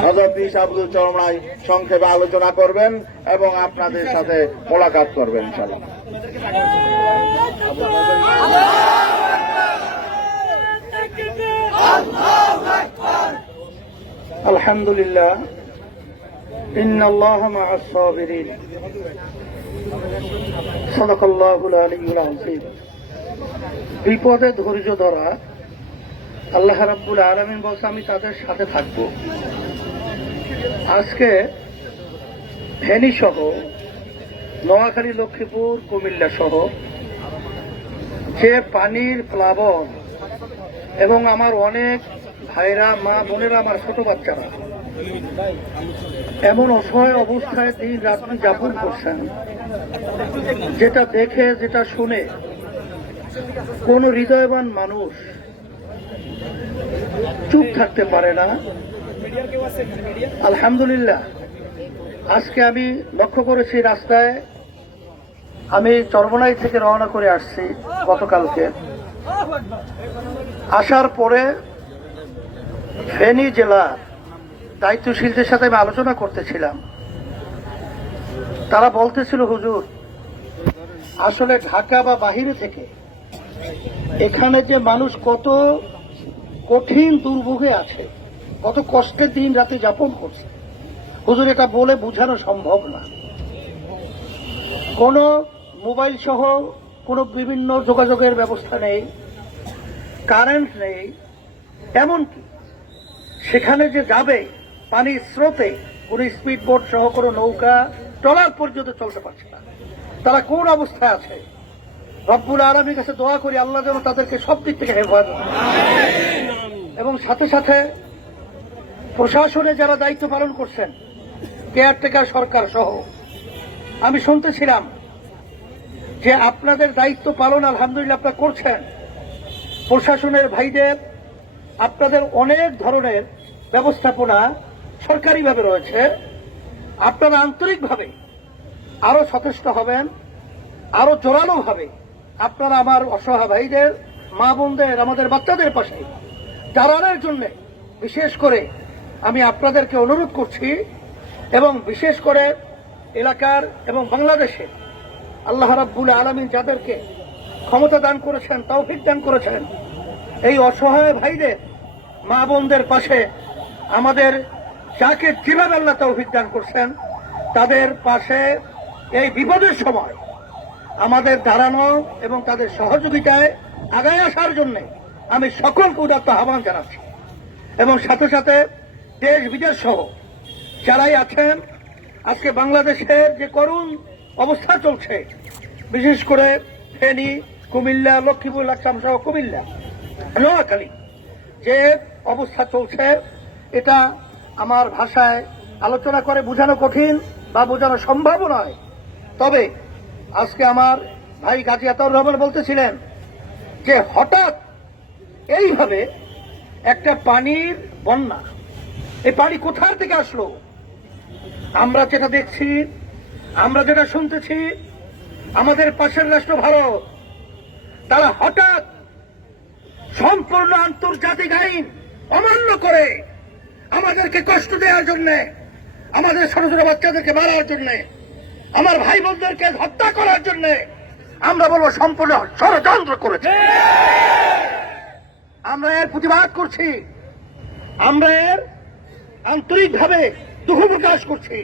হযরত পীর আব্দুল চরমনাই সংক্ষেপে আলোচনা করবেন এবং আপনাদের সাথে মোলাকাত করবেন ইনশাআল্লাহ। আলহামদুলিল্লাহ, ইন্নাল্লাহা মা'আস সাবিরিন, সাদাকাল্লাহুল আলিয়্যুল আযীম। বিপদে ধৈর্য ধরা, আল্লাহ রাব্বুল আলামিন বলছে আমি তাদের সাথে থাকব। আজকে ফেনী সহ নোয়াখালী, লক্ষ্মীপুর, কুমিল্লা সহ যে পানির প্লাবন এবং আমার অনেক ভাইরা, মা বোনেরা, আমার ছোট বাচ্চারা এমন অসহায় অবস্থায় দিন রাত্রি যাপন করছেন, যেটা দেখে, যেটা শুনে কোন হৃদয়বান মানুষ চুপ থাকতে পারে না। আলহামদুলিল্লাহ, আজকে আমি লক্ষ্য করেছি রাস্তায়, আমি চরমনাই থেকে রওনা করে আসছি গতকালকে। আসার পরে ফেনী জেলা দায়িত্বশীলদের সাথে আমি আলোচনা করতেছিলাম। তারা বলতেছিল, হুজুর আসলে ঢাকা বা বাহিরে থেকে এখানে যে মানুষ কত কঠিন দুর্ভোগে আছে, কত কষ্টের দিন রাতে যাপন করছে, হুজুর এটা বলে বোঝানো সম্ভব না। কোন মোবাইল সহ কোন বিভিন্ন যোগাযোগের ব্যবস্থা নেই, কারেন্ট নেই, এমনকি সেখানে যে যাবে পানির স্রোতে কোন স্পিড বোট সহ কোন নৌকা, ট্রলার পর্যন্ত চলতে পারছে না। তারা কোন অবস্থায় আছে? রব্বুল আলামিনের কাছে দোয়া করি আল্লাহ যেন তাদেরকে সব দিক থেকে হেফাজত করেন। এবং সাথে সাথে প্রশাসনে যারা দায়িত্ব পালন করছেন, কেয়ারটেকার সরকার সহ, আমি শুনতেছিলাম যে আপনাদের দায়িত্ব পালন আলহামদুলিল্লাহ আপনারা করছেন। প্রশাসনের ভাইদের আপনাদের অনেক ধরনের ব্যবস্থাপনা সরকারিভাবে রয়েছে। আপনারা আন্তরিকভাবে আরো সচেষ্ট হবেন, আরো জোরালোভাবে আপনারা আমার অসহায় ভাইদের, মা বোনদের, আমাদের বাচ্চাদের পাশে দাঁড়ানোর জন্য বিশেষ করে আমি আপনাদেরকে অনুরোধ করছি। এবং বিশেষ করে এলাকার এবং বাংলাদেশে আল্লাহ রাব্বুল আলামিন যাদেরকে ক্ষমতা দান করেছেন, তৌফিক দান করেছেন, এই অসহায় ভাইদের, মা বোনদের পাশে আমাদের যাকে যেভাবে আল্লাহ তৌফিক দান করছেন, তাদের পাশে এই বিপদের সময় আমাদের দাঁড়ানো এবং তাদের সহযোগিতায় আগায় আসার জন্য আমি সকলকে উদাত্ত আহ্বান জানাচ্ছি। এবং সাথে সাথে দেশ বিদেশ সহ যারাই আছেন, আজকে বাংলাদেশের যে করুণ অবস্থা চলছে, বিশেষ করে ফেনী, কুমিল্লা, লক্ষ্মীপুর, লাকসাম সহ কুমিল্লা, নোয়াখালী যে অবস্থা চলছে, এটা আমার ভাষায় আলোচনা করে বোঝানো কঠিন বা বোঝানো সম্ভব নয়। তবে আজকে আমার ভাই গাজী আতাউর রহমান বলতেছিলেন যে হঠাৎ এইভাবে একটা পানির বন্যা, এই পানি কোথার থেকে আসলো? আমরা যেটা দেখছি, আমরা যেটা শুনতেছি, আমাদের পাশের রাষ্ট্র ভারত, তারা হঠাৎ সম্পূর্ণ আন্তর্জাতিক আইন অমান্য করে আমাদেরকে কষ্ট দেওয়ার জন্য, আমাদের ছোট ছোট বাচ্চাদেরকে মারার জন্য, আমার ভাই বোনদেরকে হত্যা করার জন্য, আমরা বলবো সম্পূর্ণ ষড়যন্ত্র করেছে। আমরা এর প্রতিবাদ করছি, আমরা এর আন্তরিকভাবে দুঃখ প্রকাশ করছি।